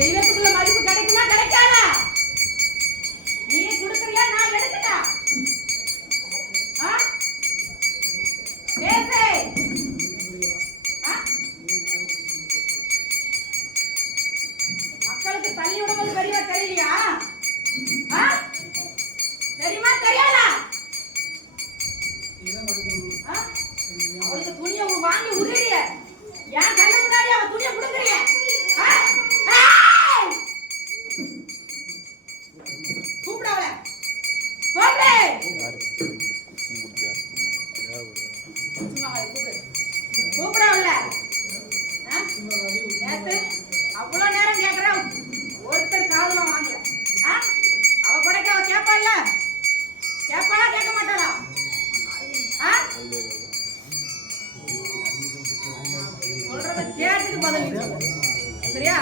தெய்வத்துக்குள்ள மதிப்பு கிடைக்குமா கிடைக்காதா? நீ கொடுக்கறியா நான் எடுக்கட்டா? பேசு. மக்களுக்கு தள்ளி விடும்போது பெரியவா தெரியலையா? தெரியுமா தெரியாதா? அவளுக்கு துணியை வாங்கி உதறிய என் கண்ணு முன்னாடி அவ துணியை கொடுக்குறீங்க. கூப்பிடாவல கூப்பிடாவல நேத்து அவ்வளவு நேரம் கேட்கற ஒருத்தர் காதுல வாங்கல. அவ கொடைக்கு அவ கேட்பாள்ல, கேட்பாளா கேட்க மாட்டாளா? சொல்றத கேட்டுட்டு பதில் சரியா?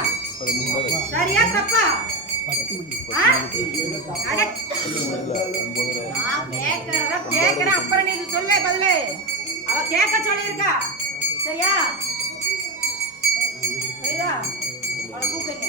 சரியா தப்பா? கேக்குற அப்புறம் நீ சொல்ல பதிலு. அவ கேட்க சொல்லியிருக்கா சரியா? சரியா? அவளை கூப்பிடுங்க.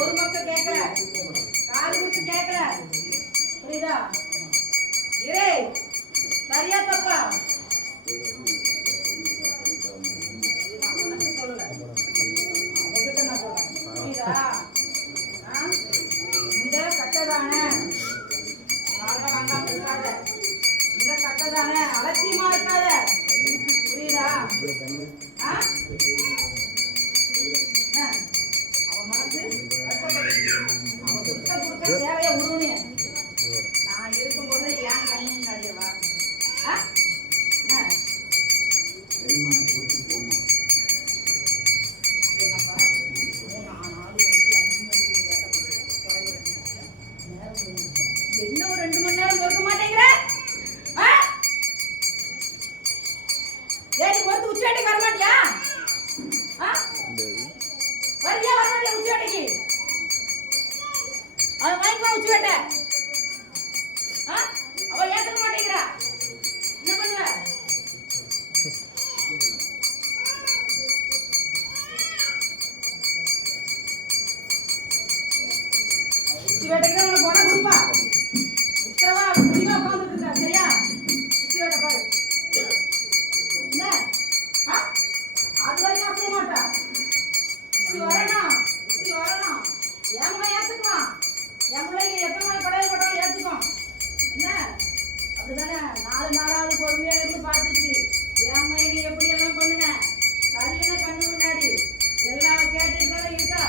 ஒரு மக்கள் கேட்கல, காது குடிச்சு கேட்கல புரியுதா? இரே சரியா தப்பா? இந்த கட்டதானே இருக்காத, இந்த கட்டதானே அலட்சியமா இருக்காத புரியுதா? அவ மனசு அவ கொடுத்த சேவைய உருவனே நான் இருக்கும்போது ஏன் கண்ணு முன்னாடியவா? என்ன ஒரு 2 மணி நேரம் பொறுக்க மாட்டேங்கிற? ஏடி பொறுத்து உச்சி வேட்டைக்கு வர மாட்டியா? வரியா வர மாட்டியா உச்சி வேட்டைக்கு? அவ வாங்கிப்பா உச்சி வேட்டை. அவ ஏத்துக்க மாட்டேங்கிறா. என்ன பண்ணுவ? உச்சி வேட்டைக்கு தான் உனக்கு பணம் கொடுப்பா. உத்தரவா முடிவா உட்காந்துட்டு இருக்கா சரியா? உச்சி வேட்டை பாரு. என்ன அது வரைக்கும் அசைய மாட்டா. வரணும் என் மகன் ஏத்துக்குவான். என் பிள்ளைங்க எத்தனை மணி படையல் போட்டாலும் ஏத்துக்கும். என்ன அப்படிதானே? 4 நாளாவது பொறுமையா இருந்து பார்த்துச்சு என் மகன் எப்படி எல்லாம் பண்ணுங்க. கல்லுன கண்ணு முன்னாடி எல்லாம் கேட்டுட்டு தானே இருக்கா?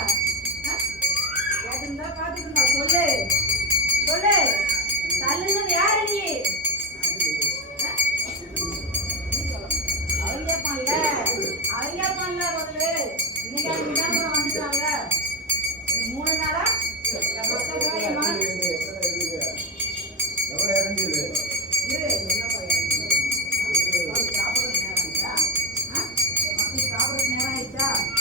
கேட்டுருந்தா பார்த்துட்டு இருந்தா. சொல்லு சொல்லு, கல்லுன்னு யாரு நீ? அவன் கேட்பான்ல பதிலு. இன்னைக்கு